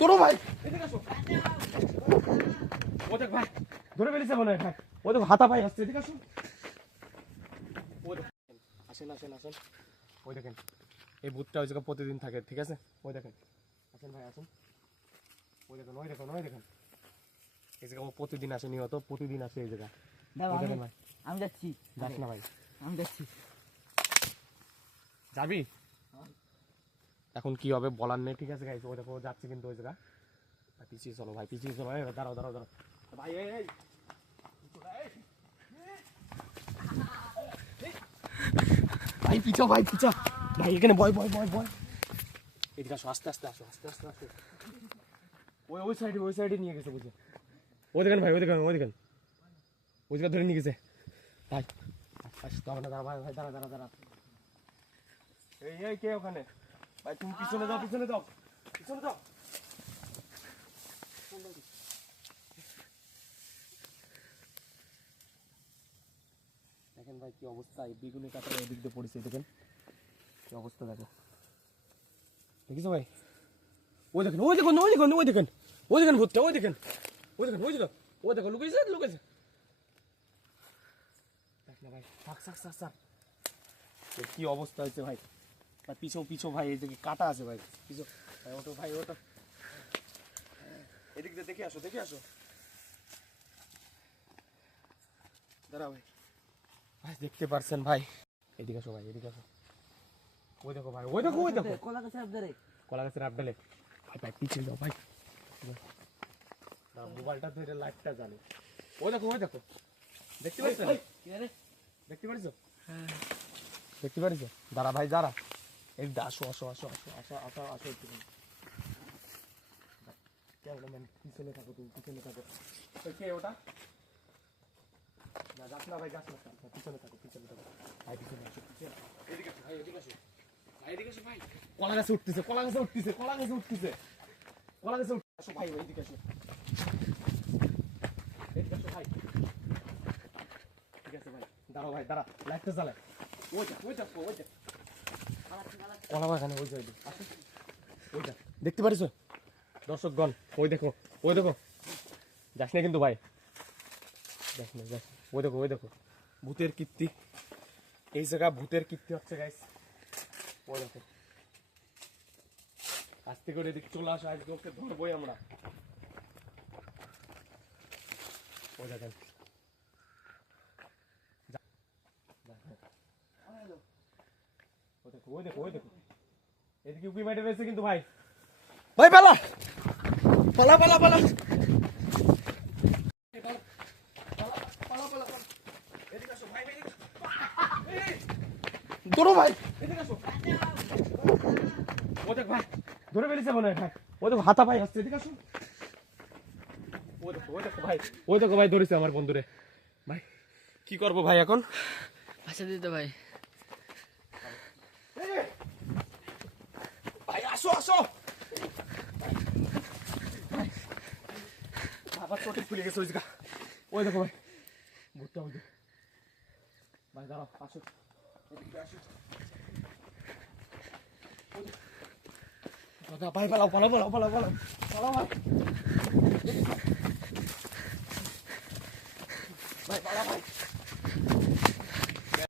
তোরো ভাই। ও দেখ ভাই ধরে ফেলেছে মনে হয় ও দেখ হাতা ভাই আসছে এদিকে আসো ও দেখ আসেন আসেন আসেন। ওই দেখেন এই ভূতটা ওই জায়গায় প্রতিদিন থাকে ঠিক আছে? ওই দেখেন। আসেন ভাই আসেন। ওই দেখেন ওই দেখেন ওই দেখেন। এই জায়গা ও প্রতিদিন আসে নিয়ত প্রতিদিন আসে এই জায়গা আমি যাচ্ছি। যাস না ভাই। আমি যাচ্ছি। যাবি? এখন কি হবে বলার নেই। ঠিক আছে গাইস ওই দেখো যাচ্ছে কিন্তু ওই জায়গা ভাই, পিছিয়ে চলো ভাই পিছিয়ে চলো এই, দাঁড়াও দাঁড়াও দাঁড়াও। ভাই এই ভাই পিছো ভাই পিছো ভাই এখানে বয় বয় বয় বয়। এদিকে আসো আস্তে আস্তে আসো আস্তে আস্তে আস্তে। ওই ওই সাইডে ওই সাইডে নিয়ে গেছে বুঝে ওই দেখেন ভাই ওই দেখেন ওই দেখেন। ওই জায়গা ধরে নিয়ে গেছে। ভাই না দাঁড়া ভাই ভাই দাঁড়া দাঁড়া দাঁড়া এই কে ওখানে? ভাই, তুমি পিছনে যাও পিছনে যাও। পিছনে যাও। দেখেন ভাই কি অবস্থা, এই বিগুলি কাটার এই দিয়ে পড়েছে, দেখেন কি অবস্থা, দেখো। দেখিছো ভাই? ওই দেখেন, ওই দেখুন ওই দেখুন, ওই দেখেন ওই দেখেন ভূতটা, ওই দেখেন ওই দেখেন, ওই দেখো ওই দেখো লুকেছে লুকেছে ভাই কি অবস্থা হয়েছে ভাই? ভাই পিছু পিছু ভাই এই কাটা আছে ভাই? পিছু। ভাই ওটো ভাই ওটো এদিক দিয়ে দেখে আসো দেখে আসো। দাঁড়া ভাই। ভাই দেখতে পারছেন ভাই। এদিকে আসো ভাই এদিকে আসো। ওই দেখো ভাই ওই দেখো ওই দেখো। কলা গাছের আপদারে কলা গাছের আপডালে ভাই ভাই পিছিয়ে যাও ভাই। মোবাইলটা ধরে লাইটটা জানি ওই দেখো ওই দেখো। দেখতে পাচ্ছ দেখতে পারিস দেখতে পারিস দাঁড়া ভাই দাঁড়া। দা আসো আসো আসো আসো আসো আসো আসো একটু ক্যামেরাম্যান পিছনে থাকো তুমি পিছনে থাকো? কে ওটা? না যাস না ভাই যাস না না, পিছনে থাকো পিছনে থাকো? ভাই পিছনে আসো পিছনে এদিকে আসো ভাই এদিকে আসো। ভাই এদিকে আসো ভাই। কলা গাছে উঠতেছে কলা গাছে উঠতেছে কলা গাছে উঠতেছে। কলা গাছে উঠতে আসো ভাই ভাই এদিকে আসো। এদিকে আসো ভাই। ঠিক আছে ভাই। দাঁড়াও ভাই দাঁড়া লাইটটা জ্বালায়। ওই যা ওই যা ওই যা। দেখতে পারিস দর্শকগণ, ওই দেখো ওই দেখো। যাস না কিন্তু ভাই। দেখ না দেখ ওই দেখো ওই দেখো। ভূতের কীর্তি। এই জায়গা ভূতের কীর্তি হচ্ছে গাইস ওই দেখো। আস্তে করে এদিকে চলে আসো, আজকে ওকে ধরবোই আমরা। ওই দেখেন। ওই দেখো ওই দেখো। এদিকে উকি মাইটে রয়েছে কিন্তু ভাই। ভাই পালা। পালা পালা পালা। তোরো ভাই। এদিকে আসো ও দেখ ভাই ধরে ফেলেছে মনে হয় ভাই। ও দেখো হাতা ভাই আসছে এদিকে আসো। ও দেখো ও দেখো ভাই ও দেখো ভাই ধরেছে আমার বন্ধুরে। ভাই কি করব ভাই এখন? আচ্ছা দিতে ভাই। আসো আসো। বাবা চোখে ফুলে গেছে ওই ওই দেখো ভাই, ভুট্টা দেখো। ভাই, দাঁড়াও, আসো। আসো। ভাই, পালাও পালাও পালাও পালাও পালাও পালাও ভাই ভাই পালা ভাই।